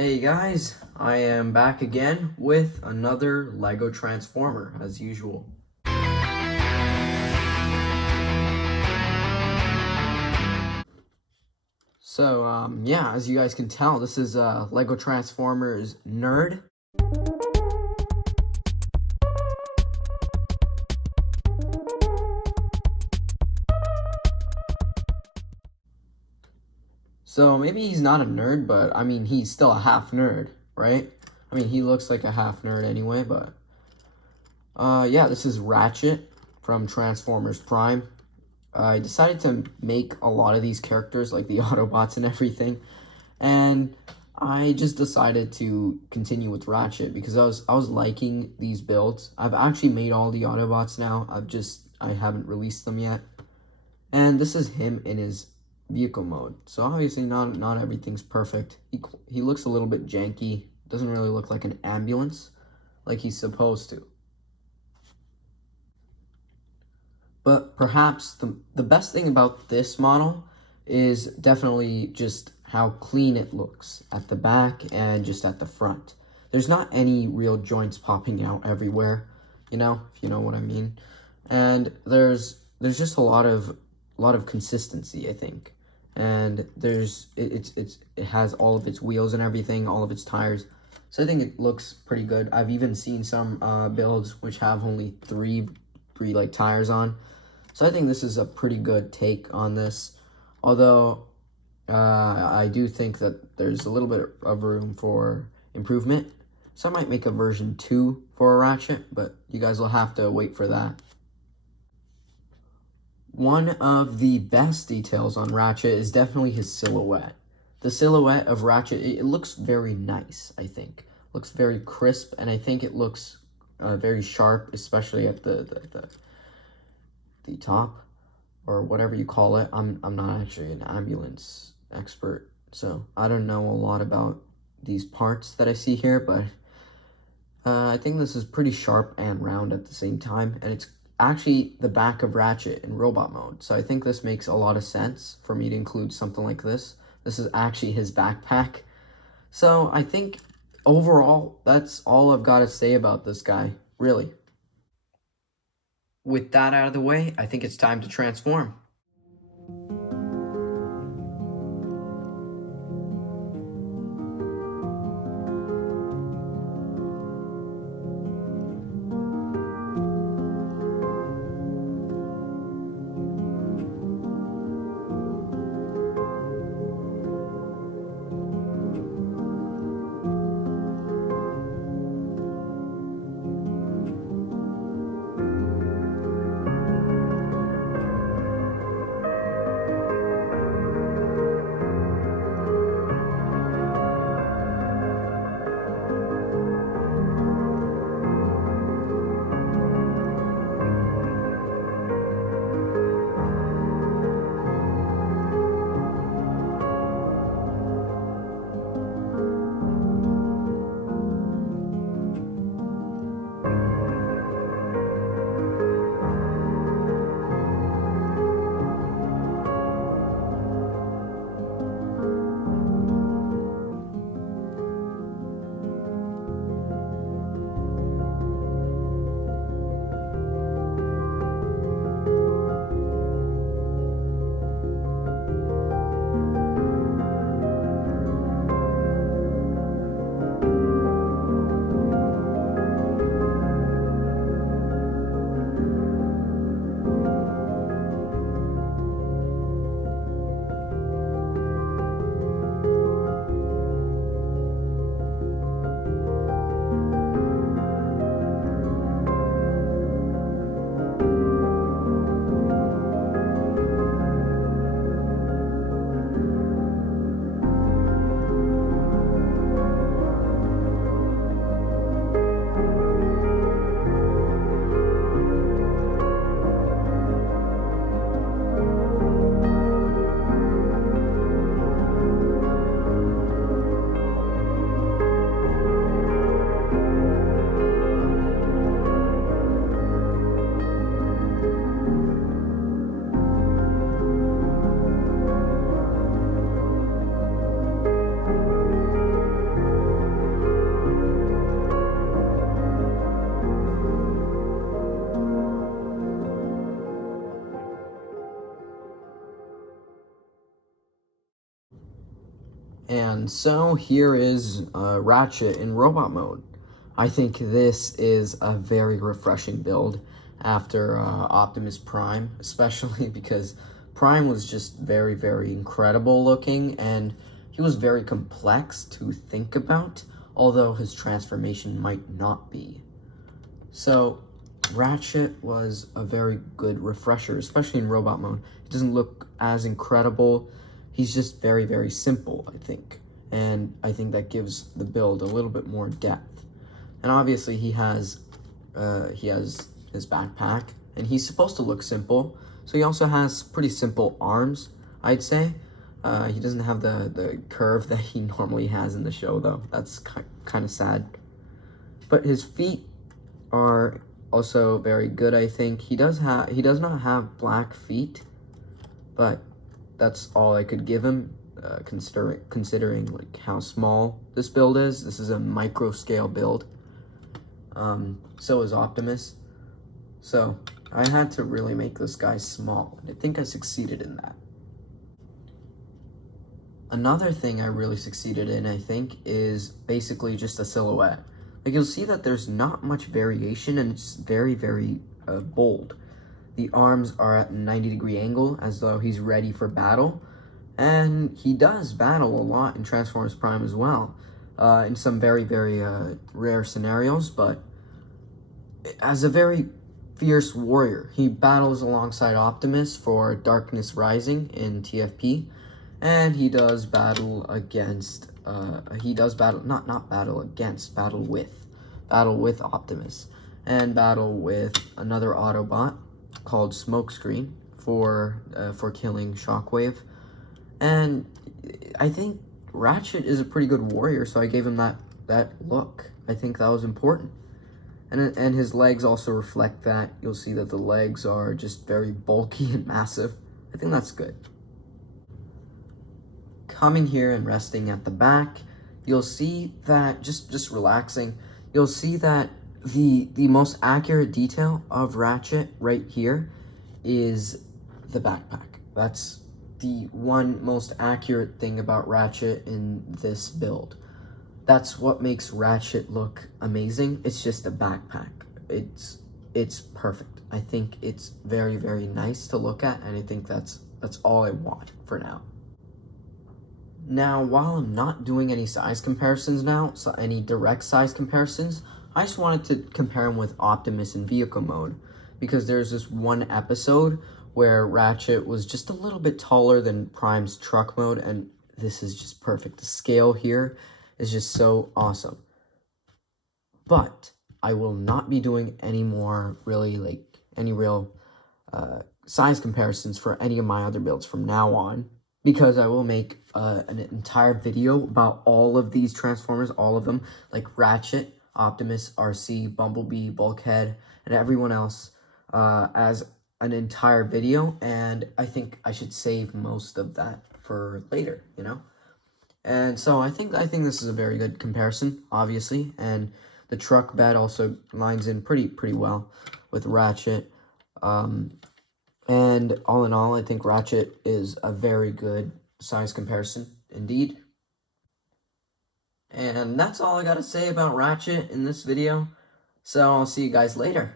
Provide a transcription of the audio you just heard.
Hey guys, I am back again with another Lego Transformer as usual. So as you guys can tell, this is Lego Transformers Nerd. So maybe he's not a nerd, but I mean, he's still a half nerd, right? I mean, he looks like a half nerd anyway, but yeah, this is Rachet from Transformers Prime. I decided to make a lot of these characters, like the Autobots and everything, and I just decided to continue with Rachet because I was liking these builds. I've actually made all the Autobots now. I haven't released them yet. And this is him in his vehicle mode. So obviously not everything's perfect. He looks a little bit janky. Doesn't really look like an ambulance like he's supposed to. But perhaps the best thing about this model is definitely just how clean it looks at the back and just at the front. There's not any real joints popping out everywhere, if you know what I mean. And there's just a lot of consistency, I think. And it has all of its wheels and everything, all of its tires. So I think it looks pretty good. I've even seen some builds which have only three like tires on. So I think this is a pretty good take on this, although I do think that there's a little bit of room for improvement. So I might make a version 2 for a Rachet, but you guys will have to wait for that. One of the best details on Rachet is definitely his silhouette. The silhouette of Rachet, it looks very nice, I think. Looks very crisp, and I think it looks very sharp, especially at the top, or whatever you call it. I'm not actually an ambulance expert, so I don't know a lot about these parts that I see here, but I think this is pretty sharp and round at the same time, and it's actually the back of Rachet in robot mode, so I think this makes a lot of sense for me to include something like this. This is actually his backpack, so I think overall that's all I've got to say about this guy, really. With that out of the way, I think it's time to transform. And so here is Ratchet in robot mode. I think this is a very refreshing build after Optimus Prime, especially because Prime was just very, very incredible looking, and he was very complex to think about, although his transformation might not be. So Ratchet was a very good refresher, especially in robot mode. He doesn't look as incredible. He's just very, very simple, I think. And I think that gives the build a little bit more depth. And obviously he has his backpack, and he's supposed to look simple. So he also has pretty simple arms, I'd say. He doesn't have the curve that he normally has in the show, though. That's kind of sad. But his feet are also very good, I think. He does not have black feet, but that's all I could give him, considering like how small this build is. This is a micro scale build. So is Optimus. So I had to really make this guy small, and I think I succeeded in that. Another thing I really succeeded in, I think, is basically just a silhouette. Like, you'll see that there's not much variation, and it's very, very bold. The arms are at a 90-degree angle, as though he's ready for battle. And he does battle a lot in Transformers Prime as well, in some very, very rare scenarios, but as a very fierce warrior. He battles alongside Optimus for Darkness Rising in TFP, and he does battle against, battle with Optimus, and battle with another Autobot called Smokescreen for killing Shockwave. And I think Ratchet is a pretty good warrior, so I gave him that look. I think that was important. And his legs also reflect that. You'll see that the legs are just very bulky and massive. I think that's good. Coming here and resting at the back, you'll see that, just relaxing, you'll see that the most accurate detail of Ratchet right here is the backpack. That's the one most accurate thing about Ratchet in this build. That's what makes Ratchet look amazing. It's just a backpack. It's perfect. I think it's very, very nice to look at, and I think that's all I want for now. Now, while I'm not doing any size comparisons now, so any direct size comparisons, I just wanted to compare him with Optimus in vehicle mode, because there's this one episode where Ratchet was just a little bit taller than Prime's truck mode, and this is just perfect. The scale here is just so awesome. But I will not be doing any more any real size comparisons for any of my other builds from now on, because I will make an entire video about all of these Transformers, all of them, like Ratchet, Optimus, RC, Bumblebee, Bulkhead, and everyone else as an entire video, and I think I should save most of that for later, you know? And so I think this is a very good comparison, obviously, and the truck bed also lines in pretty well with Ratchet. And all in all, I think Ratchet is a very good size comparison indeed. And that's all I gotta say about Ratchet in this video. So I'll see you guys later.